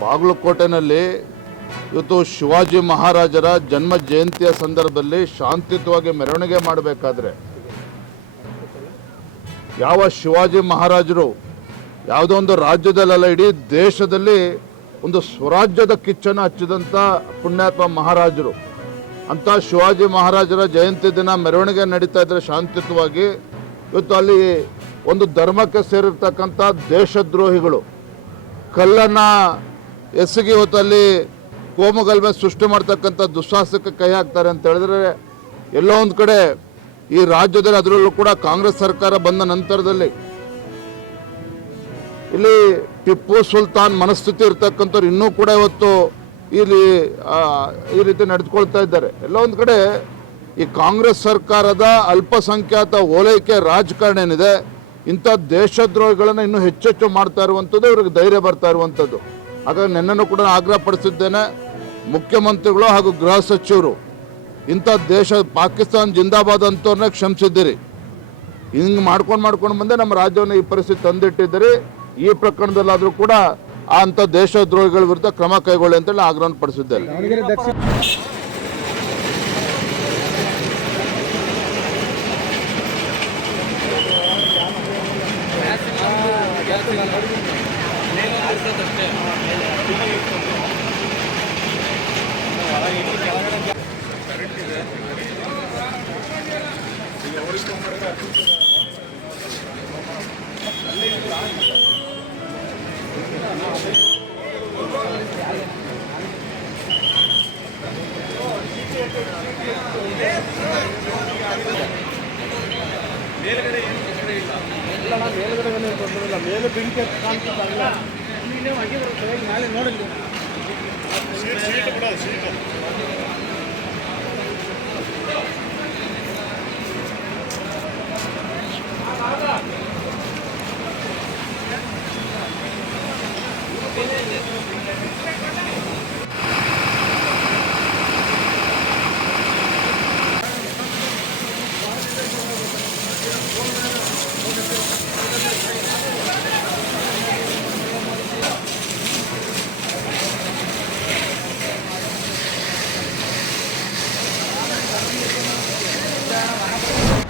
ಬಾಗಲಕೋಟೆನಲ್ಲಿ ಇವತ್ತು ಶಿವಾಜಿ ಮಹಾರಾಜರ ಜನ್ಮ ಜಯಂತಿಯ ಸಂದರ್ಭದಲ್ಲಿ ಶಾಂತಿಯುತವಾಗಿ ಮೆರವಣಿಗೆ ಮಾಡಬೇಕಾದ್ರೆ ಯಾವ ಶಿವಾಜಿ ಮಹಾರಾಜರು ಯಾವುದೋ ಒಂದು ರಾಜ್ಯದಲ್ಲೆಲ್ಲ ಇಡೀ ದೇಶದಲ್ಲಿ ಒಂದು ಸ್ವರಾಜ್ಯದ ಕಿಚ್ಚನ್ನು ಹಚ್ಚಿದಂಥ ಪುಣ್ಯಾತ್ಮ ಮಹಾರಾಜರು ಅಂಥ ಶಿವಾಜಿ ಮಹಾರಾಜರ ಜಯಂತಿ ದಿನ ಮೆರವಣಿಗೆ ನಡೀತಾ ಇದ್ದರೆ ಶಾಂತಿಯುತವಾಗಿ ಇವತ್ತು ಅಲ್ಲಿ ಒಂದು ಧರ್ಮಕ್ಕೆ ಸೇರಿರ್ತಕ್ಕಂಥ ದೇಶದ್ರೋಹಿಗಳು ಕಲ್ಲನ್ನು ಎಸಗಿ ಇವತ್ತು ಅಲ್ಲಿ ಕೋಮುಗಲಭೆ ಸೃಷ್ಟಿ ಮಾಡ್ತಕ್ಕಂಥ ದುಸ್ಸಾಹಸಕ್ಕೆ ಕೈ ಹಾಕ್ತಾರೆ ಅಂತ ಹೇಳಿದ್ರೆ ಎಲ್ಲೋ ಒಂದು ಕಡೆ ಈ ರಾಜ್ಯದಲ್ಲಿ ಅದರಲ್ಲೂ ಕೂಡ ಕಾಂಗ್ರೆಸ್ ಸರ್ಕಾರ ಬಂದ ನಂತರದಲ್ಲಿ ಇಲ್ಲಿ ಟಿಪ್ಪು ಸುಲ್ತಾನ್ ಮನಸ್ಥಿತಿ ಇರ್ತಕ್ಕಂಥವ್ರು ಇನ್ನೂ ಕೂಡ ಇವತ್ತು ಇಲ್ಲಿ ಈ ರೀತಿ ನಡೆದುಕೊಳ್ತಾ ಇದ್ದಾರೆ. ಎಲ್ಲ ಒಂದು ಕಡೆ ಈ ಕಾಂಗ್ರೆಸ್ ಸರ್ಕಾರದ ಅಲ್ಪಸಂಖ್ಯಾತ ಓಲೈಕೆ ರಾಜಕಾರಣ ಏನಿದೆ ಇಂಥ ದೇಶದ್ರೋಹಿಗಳನ್ನು ಇನ್ನೂ ಹೆಚ್ಚೆಚ್ಚು ಮಾಡ್ತಾ ಇರುವಂಥದ್ದು ಇವ್ರಿಗೆ ಧೈರ್ಯ ಬರ್ತಾ ಇರುವಂಥದ್ದು. ಹಾಗಾಗಿ ನಿನ್ನೆನೂ ಕೂಡ ಆಗ್ರಹ ಪಡಿಸಿದ್ದೇನೆ, ಮುಖ್ಯಮಂತ್ರಿಗಳು ಹಾಗೂ ಗೃಹ ಸಚಿವರು ಇಂಥ ದೇಶ ಪಾಕಿಸ್ತಾನ ಜಿಂದಾಬಾದ್ ಅಂತವ್ರನ್ನ ಕ್ಷಮಿಸಿದ್ದೀರಿ. ಹಿಂಗೆ ಮಾಡ್ಕೊಂಡು ಬಂದೆ ನಮ್ಮ ರಾಜ್ಯವನ್ನು ಈ ಪರಿಸ್ಥಿತಿ ತಂದಿಟ್ಟಿದ್ದೀರಿ. ಈ ಪ್ರಕರಣದಲ್ಲಾದರೂ ಕೂಡ ಅಂಥ ದೇಶದ್ರೋಹಿಗಳ ವಿರುದ್ಧ ಕ್ರಮ ಕೈಗೊಳ್ಳಿ ಅಂತೇಳಿ ಆಗ್ರಹ ಪಡಿಸಿದ್ದೇನೆ. ಮೇಲೆ ಬೆಂಕಿ ಕಾಣ್ತಿಲ್ಲ ಮೇಲೆ ನೋಡಿಲ್ಲ.